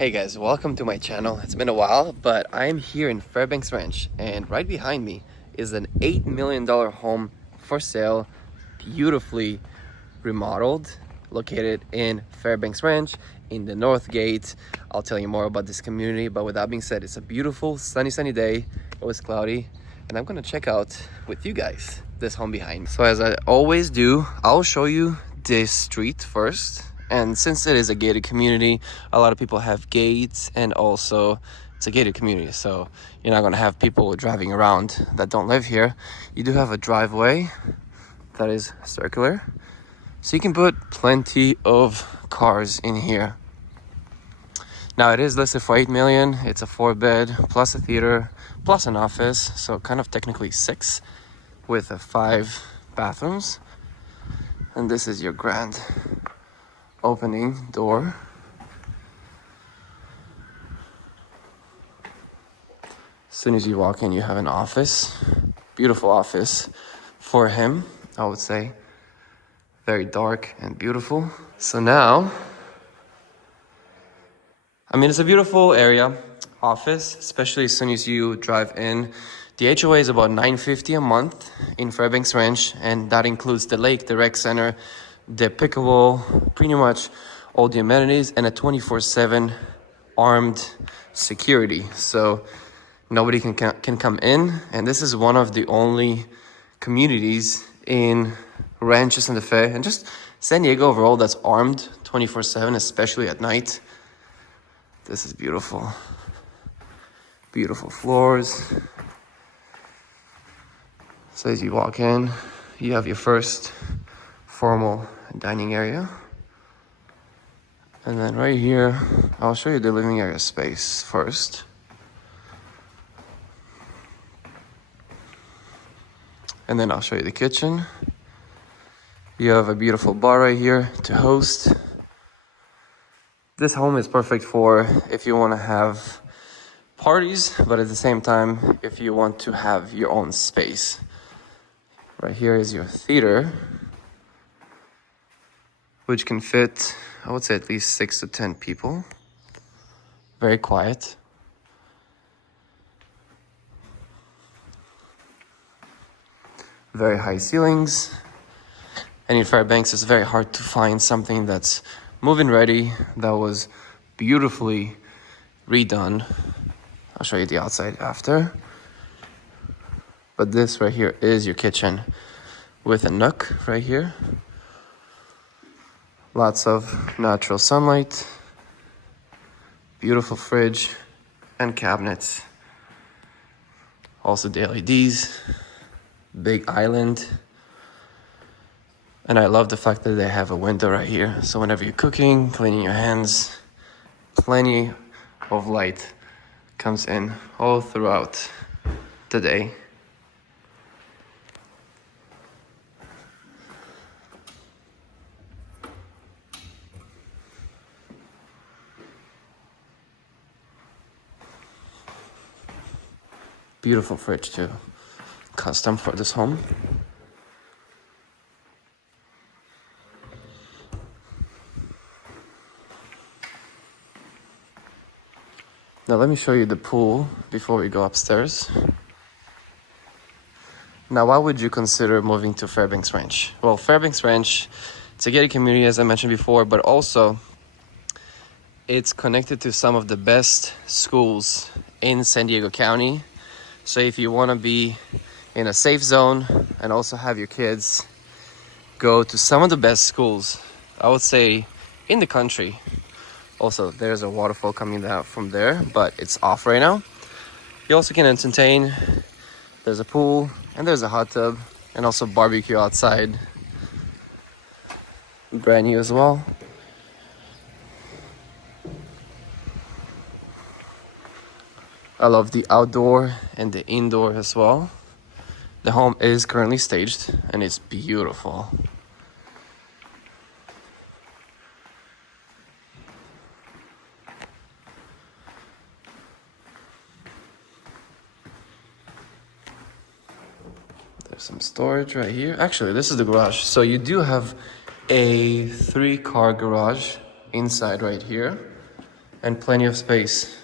Hey guys, welcome to my channel. It's been a while, but I'm here in Fairbanks Ranch, and right behind me is an $8 million home for sale, beautifully remodeled, located in Fairbanks Ranch in the North Gate. I'll tell you more about this community, but with that being said, it's a beautiful sunny day. It was cloudy, and I'm gonna check out with you guys this home behind me. So as I always do, I'll show you this street first. And since it is a gated community, a lot of people have gates, and also it's a gated community, so you're not gonna have people driving around that don't live here. You do have a driveway that is circular, so you can put plenty of cars in here. Now it is listed for $8 million. It's a 4-bed plus a theater plus an office, so kind of technically 6 with 5 bathrooms. And this is your grand opening door. As soon as you walk in, you have an office. Beautiful office for him, I would say. Very dark and beautiful. So now, it's a beautiful area, office, especially as soon as you drive in. The HOA is about $950 a month in Fairbanks Ranch, and that includes the lake, the rec center, the pickleball, pretty much all the amenities, and a 24/7 armed security. So nobody can come in, and this is one of the only communities in Rancho Santa Fe and just San Diego overall that's armed 24/7, especially at night. This is beautiful. Beautiful floors. So as you walk in, you have your first formal dining area. And then right here, I'll show you the living area space first. And then I'll show you the kitchen. You have a beautiful bar right here to host. This home is perfect for if you want to have parties, but at the same time, if you want to have your own space. Right here is your theater, which can fit, I would say, at least 6 to 10 people. Very quiet. Very high ceilings. And in Fairbanks, it's very hard to find something that's move-in ready, that was beautifully redone. I'll show you the outside after. But this right here is your kitchen with a nook right here. Lots of natural sunlight, beautiful fridge and cabinets. Also the LEDs, big island. And I love the fact that they have a window right here. So whenever you're cooking, cleaning your hands, plenty of light comes in all throughout the day. Beautiful fridge too, custom for this home. Now let me show you the pool before we go upstairs. Now, why would you consider moving to Fairbanks Ranch? Well, Fairbanks Ranch, it's a gated community, as I mentioned before, but also it's connected to some of the best schools in San Diego County. So if you want to be in a safe zone and also have your kids go to some of the best schools, I would say, in the country. Also, there's a waterfall coming down from there, but it's off right now. You also can entertain. There's a pool and there's a hot tub and also barbecue outside. Brand new as well. I love the outdoor and the indoor as well. The home is currently staged and it's beautiful. There's some storage right here. Actually, this is the garage. So you do have a 3-car garage inside right here. and plenty of space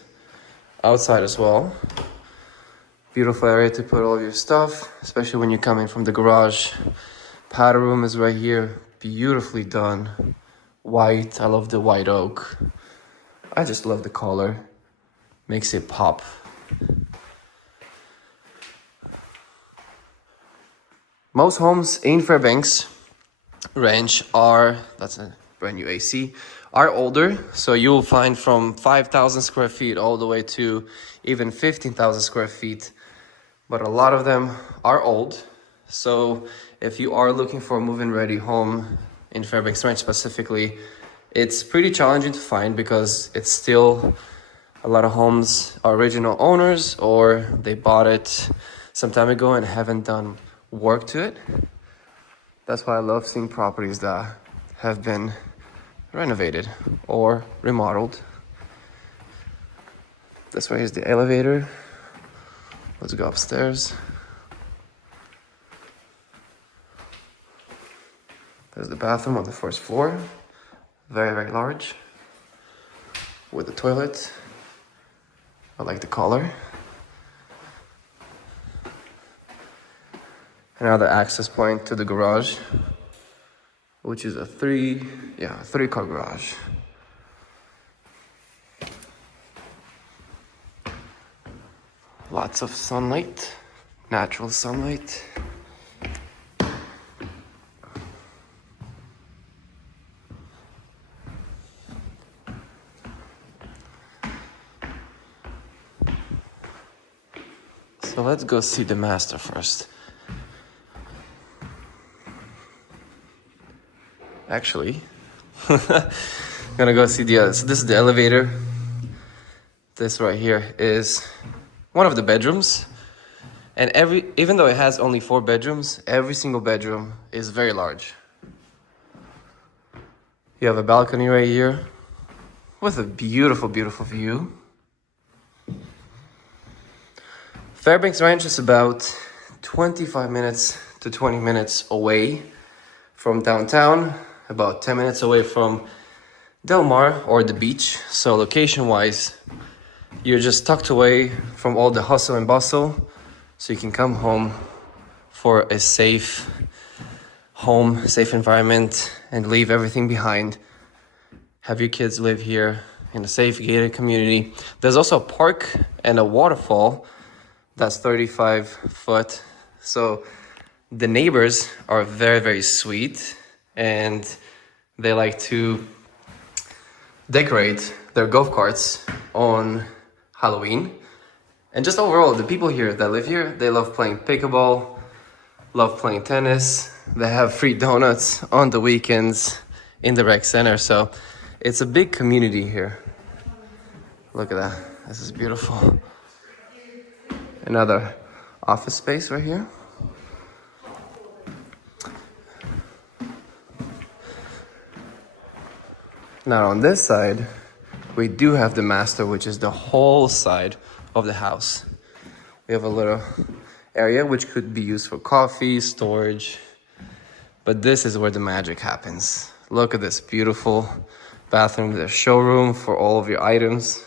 outside as well. Beautiful area to put all of your stuff, especially when you're coming from the garage. Powder room is right here, beautifully done. White, I love the white oak. I just love the color, makes it pop. Most homes in Fairbanks Ranch are, that's a brand new AC, are older. So you'll find from 5,000 square feet all the way to even 15,000 square feet. But a lot of them are old. So if you are looking for a move-in ready home in Fairbanks Ranch specifically, it's pretty challenging to find because it's still a lot of homes are original owners or they bought it some time ago and haven't done work to it. That's why I love seeing properties that have been renovated or remodeled. This way is the elevator. Let's go upstairs. There's the bathroom on the first floor. Very, very large. With the toilet. I like the color. Another access point to the garage, which is a three-car garage. Lots of sunlight, natural sunlight. So let's go see the master first. Actually, I'm gonna go see the so this is the elevator. This right here is one of the bedrooms. And even though it has only 4 bedrooms, every single bedroom is very large. You have a balcony right here with a beautiful, beautiful view. Fairbanks Ranch is about 25 minutes to 20 minutes away from downtown, about 10 minutes away from Del Mar or the beach. So location-wise, you're just tucked away from all the hustle and bustle, so you can come home for a safe home, safe environment, and leave everything behind. Have your kids live here in a safe gated community. There's also a park and a waterfall that's 35 foot. So the neighbors are very, very sweet, and they like to decorate their golf carts on Halloween. And just overall, the people here that live here, they love playing pickleball, love playing tennis. They have free donuts on the weekends in the rec center. So it's a big community here. Look at that. This is beautiful. Another office space right here. Now on this side, we do have the master, which is the whole side of the house. We have a little area which could be used for coffee, storage, but this is where the magic happens. Look at this beautiful bathroom, the showroom for all of your items.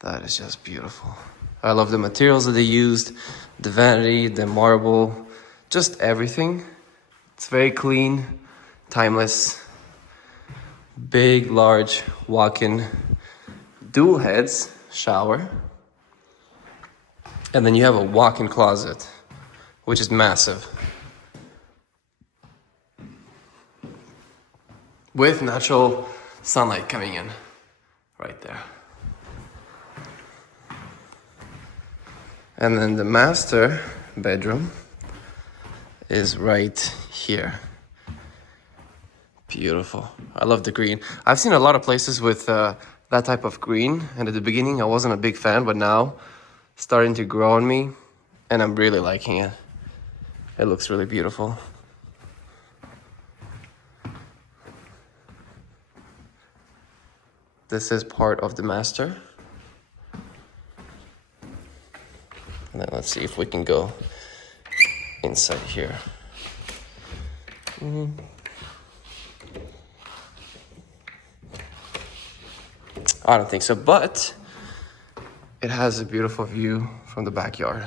That is just beautiful. I love the materials that they used, the vanity, the marble, just everything. It's very clean, timeless. Big, large walk-in dual heads shower. And then you have a walk-in closet, which is massive. With natural sunlight coming in right there. And then the master bedroom is right here. Beautiful. I love the green. I've seen a lot of places with that type of green, and at the beginning I wasn't a big fan, but now it's starting to grow on me, and I'm really liking it. It looks really beautiful. This is part of the master. And then let's see if we can go inside here. I don't think so, but it has a beautiful view from the backyard.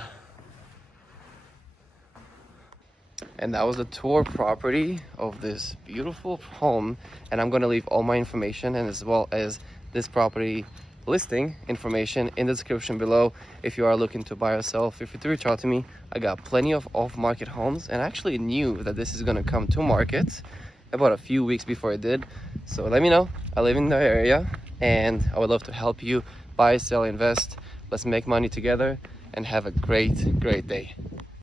And that was the tour property of this beautiful home. And I'm gonna leave all my information and as well as this property listing information in the description below. If you are looking to buy or sell, feel free to reach out to me. I got plenty of off-market homes and I actually knew that this is gonna come to market about a few weeks before it did. So let me know. I live in the area and I would love to help you buy, sell, invest. Let's make money together and have a great day.